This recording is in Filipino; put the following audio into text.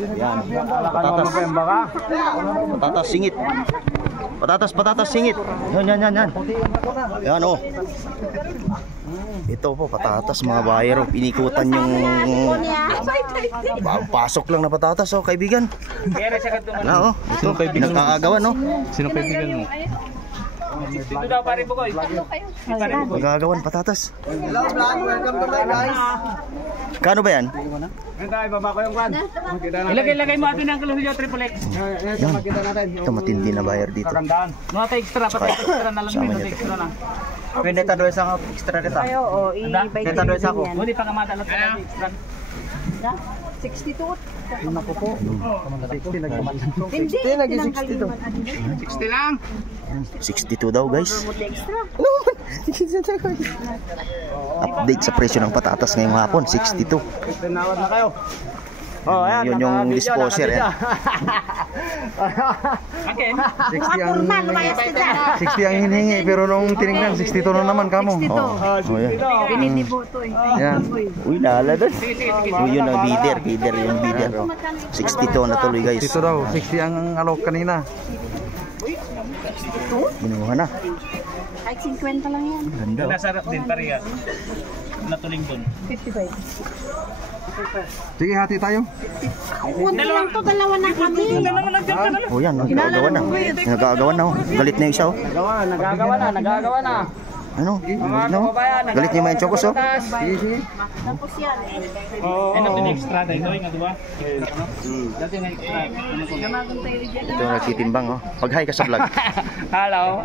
Yan. Patatas. Patatas singit. Patatas singit. Yan. Yan oh. Ito po patatas mga buyer. Pinikutan yung pasok lang na patatas oh kaibigan. Na oh. Ito nakaagawan no. Sino kaibigan mo? Dito daw pare po ko. Magagawan patatas. Hello vlog, welcome to my guys. Kano ba yan? Ilagay mo atin ang kalahulyo triple X. Ito matindi na buyer dito. Nota extra na lang nota extra na. Pwede ta doon sa extra dito. Ayo, oh, i-bite Dito doon sa ako. Hindi pa kamata lang extra. 62. Ano po po? 60 nagkaman. Hindi, naging 62. 60 lang. 62 daw guys. Extra. Update sa presyo ng patatas ngayong hapon 62. Tinawad na kayo. Oh, ayan. Yun yung disposer yan. Okay. 60 ang hinihingi pero nung tinignan 62 na naman kamo. Oh, yan. Binitibo to eh. Yan. Uy, lala doon. Uy, yun ang bidder yung bidder. 62 na tuloy guys. Dito daw, 60 ang alok kanina. Ginuha na. Kahit 50 lang yan. Ganda. Nasarap din pareha. Natuling doon. 55. Sige, hati tayo. Unti lang to, dalawa na kami. Oh yan, nagagawa na. Nagagawa na oh. Galit na yung isa oh. Nagagawa na. Ano? No? Galit niyo yung chokos oh. Tapos yan. Ano din extra dito nga diba? Dati na extra. Ito nagtitimbang oh. Pag-hi ka sa vlog. Hello.